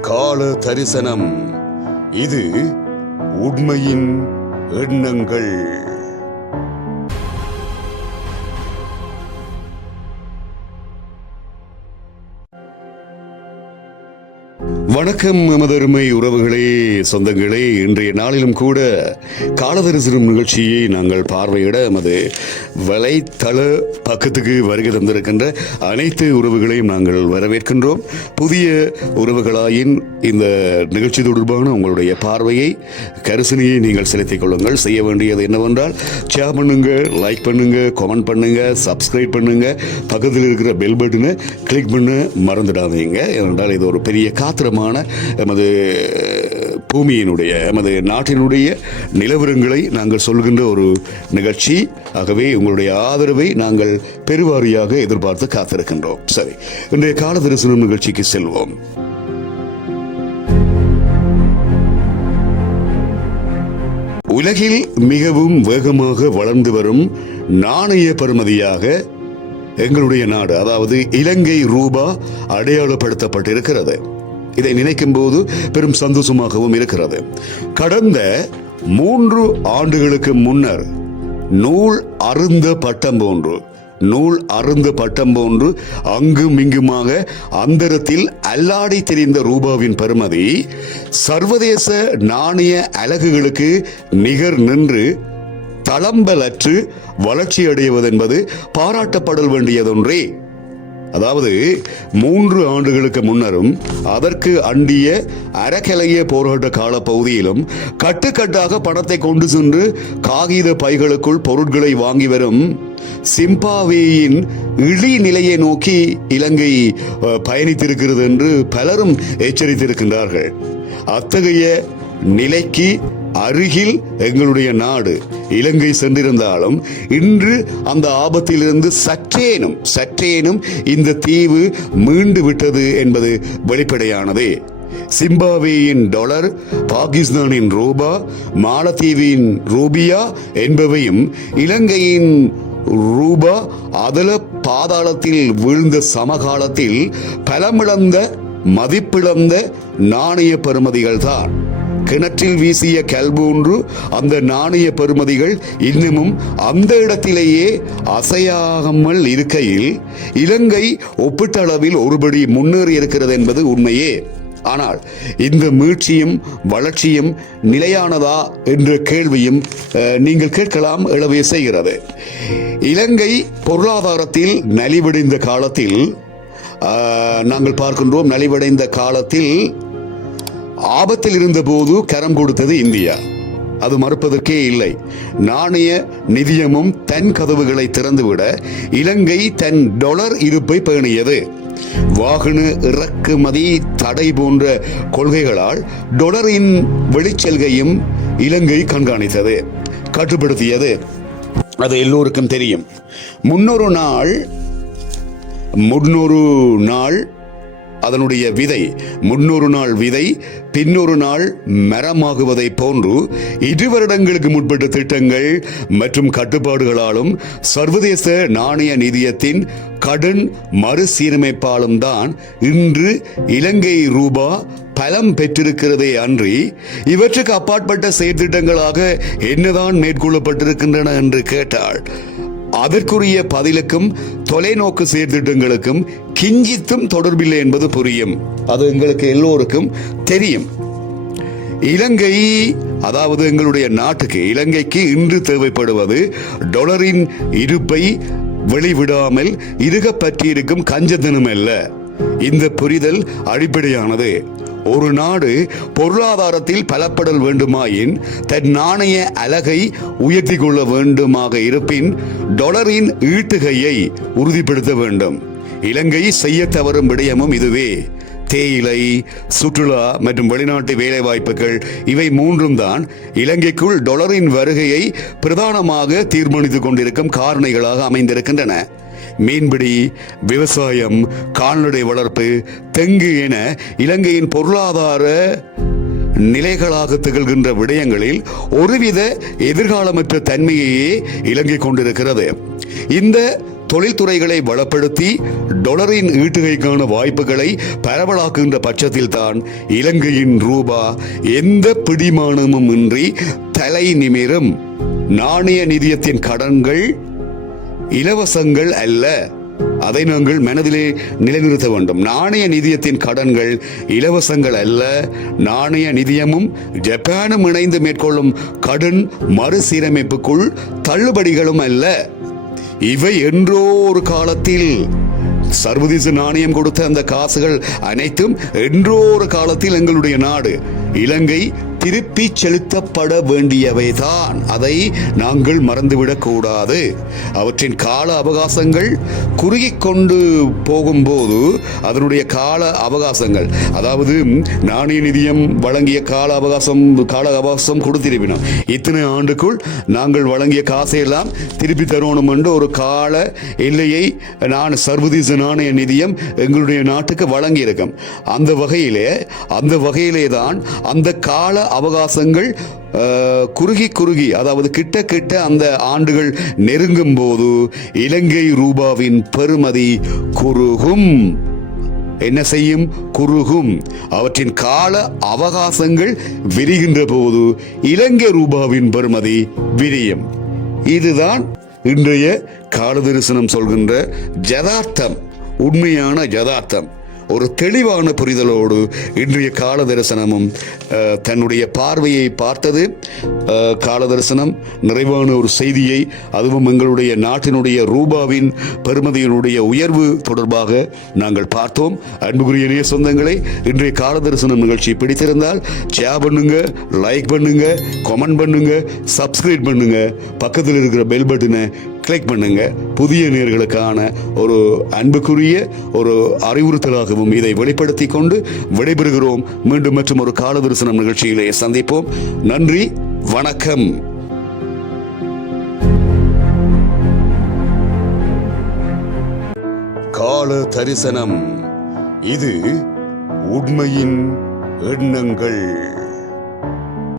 கால தரிசனம் இது உண்மையின் எண்ணங்கள். வணக்கம் எமதருமை உறவுகளே சொந்தங்களே. இன்றைய நாளிலும் கூட காலதரிசனம் நிகழ்ச்சியை நாங்கள் பார்வையிட எமது வலைத்தள பக்கத்துக்கு வருகை தந்திருக்கின்ற அனைத்து உறவுகளையும் நாங்கள் வரவேற்கின்றோம். புதிய உறவுகளாயின் இந்த நிகழ்ச்சி தொடர்பான உங்களுடைய பார்வையை கரிசனையை நீங்கள் செலுத்திக் கொள்ளுங்கள். செய்ய வேண்டியது என்னவென்றால் ஷேர் பண்ணுங்க லைக் பண்ணுங்க கமெண்ட் பண்ணுங்க சப்ஸ்கிரைப் பண்ணுங்க. பக்கத்தில் இருக்கிற பெல் பட்டனை கிளிக் பண்ண மறந்துடாதீங்க. ஏனென்றால் இது ஒரு பெரிய காத்திரமான எமது பூமியினுடைய எமது நாட்டினுடைய நிலவரங்களை நாங்கள் சொல்கின்ற ஒரு நிகழ்ச்சி. ஆகவே உங்களுடைய ஆதரவை நாங்கள் பெருவாரியாக எதிர்பார்த்து காத்திருக்கின்றோம். சரி இன்றைய கால தரிசனம் நிகழ்ச்சிக்கு செல்வோம். உலகில் மிகவும் வேகமாக வளர்ந்து வரும் நாணய பெறுமதியாக எங்களுடைய நாடு அதாவது இலங்கை ரூபா அடையாளப்படுத்தப்பட்டிருக்கிறது. இதை நினைக்கும் போது பெரும் சந்தோஷமாகவும் இருக்கிறது. கடந்த மூன்று ஆண்டுகளுக்கு முன்னர் நூல் அருந்த பட்டம் போன்று நூல் அருந்த பட்டம் போன்று அங்கும் இங்குமாக அந்தரத்தில் அல்லாடி தெரிந்த ரூபாவின் பெருமதி சர்வதேச நாணய அலகுகளுக்கு நிகர் நின்று தளம்பலற்று வளர்ச்சி அடைவது என்பது பாராட்டப்படல் வேண்டியதொன்றே. அதாவது மூன்று ஆண்டுகளுக்கு முன்னரும் அதற்கு அண்டிய அறக்கலைய போராட்ட கால பகுதியிலும் கட்டுக்கட்டாக பணத்தை கொண்டு சென்று காகித பைகளுக்குள் பொருட்களை வாங்கி வரும் சிம்பாவேயின் இழி நிலையை நோக்கி இலங்கை பயணித்திருக்கிறது என்று பலரும் எச்சரித்திருக்கின்றார்கள். அத்தகைய நிலைக்கு அருகில் எங்களுடைய நாடு இலங்கை சென்றிருந்தாலும் இன்று அந்த ஆபத்திலிருந்து சற்றேனும் சற்றேனும் இந்த தீவு மீண்டு விட்டது என்பது வெளிப்படையானதே. சிம்பாவேயின் டாலர் பாகிஸ்தானின் ரூபா மாலத்தீவின் ரூபியா என்பவையும் இலங்கையின் ரூபா அதல பாதாளத்தில் விழுந்த சமகாலத்தில் பலமிழந்த மதிப்பிழந்த நாணய பெறுமதிகள் தான் கிணற்றில் வீசிய கல்பூன்று அந்த நாணய பெருமதிகள் இன்னமும் அந்த இடத்திலேயே அசையாகாமல் இருக்கையில் இலங்கை ஒப்பீட்டளவில் ஒருபடி முன்னேறி இருக்கிறது என்பது உண்மையே. ஆனால் இந்த மீட்சியும் வளர்ச்சியும் நிலையானதா என்ற கேள்வியும் நீங்கள் கேட்கலாம் எழவே செய்கிறது. இலங்கை பொருளாதாரத்தில் நலிவடைந்த காலத்தில் நாங்கள் பார்க்கின்றோம் நலிவடைந்த காலத்தில் ஆபத்தில் இருந்தபோது கரம் கொடுத்தது இந்தியா. அது மறுப்பதற்கே இல்லை. நாணய நிதியமும் தன் கதவுகளை திறந்துவிட இலங்கை தன் டொலர் இருப்பை பேணியது. வாகன இறக்குமதி தடை போன்ற கொள்கைகளால் டொலரின் வெளிச்செல்கையும் இலங்கை கண்காணித்தது கட்டுப்படுத்தியது. அது எல்லோருக்கும் தெரியும். முன்னொரு நாள் முன்னொரு நாள் அதனுடைய விதை முன்னொரு நாள் விதை பின்னொரு நாள் மரமாகுவதை போன்று இரு வருடங்களுக்கு முற்பட்ட திட்டங்கள் மற்றும் கட்டுப்பாடுகளாலும் சர்வதேச நாணய நிதியத்தின் கடன் மறுசீரமைப்பாலும் தான் இன்று இலங்கை ரூபா பலம் பெற்றிருக்கிறதே அன்றி இவற்றுக்கு அப்பாற்பட்ட செயற்திட்டங்களாக என்னதான் மேற்கொள்ளப்பட்டிருக்கின்றன என்று கேட்டாள் அதற்குரிய பதிலுக்கும் தொலைநோக்கு சீர்திட்டங்களுக்கும் கிஞ்சித்தும் தொடர்பில்லை என்பது புரியும். அது எங்களுக்கு எல்லோருக்கும் தெரியும். இலங்கை அதாவது எங்களுடைய நாட்டுக்கு இலங்கைக்கு இன்று தேவைப்படுவது டொலரின் இருப்பை வெளிவிடாமல் இருக பற்றியிருக்கும் கஞ்சத்தனம் அல்ல இந்த புரிதல் அடிப்படையானது. ஒரு நாடு பொருளாதாரத்தில் பலப்படல் வேண்டுமாயின் தன் நாணய அலகை உயர்த்தி கொள்ள வேண்டுமாக இருப்பின் டொலரின் ஈட்டுகையை உறுதிப்படுத்த வேண்டும். இலங்கை செய்ய தவறும் விடயமும் இதுவே. தேயிலை சுற்றுலா மற்றும் வெளிநாட்டு வேலைவாய்ப்புகள் இவை மூன்றும் தான் இலங்கைக்குள் டொலரின் வருகையை பிரதானமாக தீர்மானித்துக் கொண்டிருக்கும் காரணிகளாக அமைந்திருக்கின்றன. மீன்பிடி விவசாயம் கால்நடை வளர்ப்பு தெங்கு என இலங்கையின் பொருளாதார நிலைகளாக திகழ்கின்ற விடயங்களில் ஒருவித எதிர்காலமற்ற தன்மையையே இலங்கை கொண்டிருக்கிறது. இந்த தொழில்துறைகளை வளப்படுத்தி டொலரின் ஈட்டுகைக்கான வாய்ப்புகளை பரவலாக்குகின்ற பட்சத்தில் தான் இலங்கையின் ரூபா எந்த பிடிமானமும் இன்றி தலை நிமிரும். நாணய நிதியத்தின் கடன்கள் இலவசங்கள் அல்ல. அதை நாங்கள் மனதிலே நிலைநிறுத்த வேண்டும். நாணய நிதியத்தின் கடன்கள் இலவசங்கள் அல்ல. நாணய நிதியமும் ஜப்பானும் இணைந்து மேற்கொள்ளும் கடன் மறுசீரமைப்புக்குள் தள்ளுபடிகளும் அல்ல. இவை என்றோ ஒரு காலத்தில் சர்வதேச நாணயம் கொடுத்த அந்த காசுகள் அனைத்தும் என்றோ ஒரு காலத்தில் எங்களுடைய நாடு இலங்கை திருப்பி செலுத்தப்பட வேண்டியவைதான். அதை நாங்கள் மறந்துவிடக்கூடாது. அவற்றின் கால அவகாசங்கள் குறுகி கொண்டு போகும்போது அதனுடைய கால அவகாசங்கள் அதாவது நாணய நிதியம் வழங்கிய கால அவகாசம் கால அவகாசம் கொடுத்திருப்பினோம். இத்தனை ஆண்டுக்குள் நாங்கள் வழங்கிய காசையெல்லாம் திருப்பி தரணும் என்று ஒரு கால எல்லையை நான் சர்வதேச நாணய நிதியம் எங்களுடைய நாட்டுக்கு வழங்கியிருக்கோம். அந்த வகையிலே அந்த வகையிலே தான் அந்த கால அவகாசங்கள் குறுகி குறுகி அதாவது கிட்ட கிட்ட அந்த ஆண்டுகள் நெருங்கும் போது இலங்கை ரூபாவின் பெருமதி குறுகும். என்ன செய்யும்? குறுகும். அவற்றின் கால அவகாசங்கள் விரிகின்ற போது இலங்கை ரூபாவின் பெருமதி விரியும். இதுதான் இன்றைய கால தரிசனம் சொல்கின்ற ஜதார்த்தம் உண்மையான ஜதார்த்தம் ஒரு தெளிவான புரிதலோடு இன்றைய கால தரிசனமும் தன்னுடைய பார்வையை பார்த்தது. கால தரிசனம் நிறைவான ஒரு செய்தியை அதுவும் எங்களுடைய நாட்டினுடைய ரூபாவின் பெருமதியினுடைய உயர்வு தொடர்பாக நாங்கள் பார்த்தோம். அன்புக்குரிய நேய சொந்தங்களை இன்றைய கால தரிசனம் நிகழ்ச்சி பிடித்திருந்தால் ஷேர் பண்ணுங்க லைக் பண்ணுங்க கமெண்ட் பண்ணுங்க சப்ஸ்கிரைப் பண்ணுங்க. பக்கத்தில் இருக்கிற பெல் பட்டனை கிளிக் பண்ணுங்க. புதிய நேர்களுக்கான ஒரு அன்புக்குரிய ஒரு அறிவுறுத்தலாகவும் இதை வெளிப்படுத்தி கொண்டு விடைபெறுகிறோம். மீண்டும் மற்றும் ஒரு கால தரிசனம் நிகழ்ச்சியிலே சந்திப்போம். நன்றி வணக்கம். கால தரிசனம் இது உண்மையின் எண்ணங்கள்.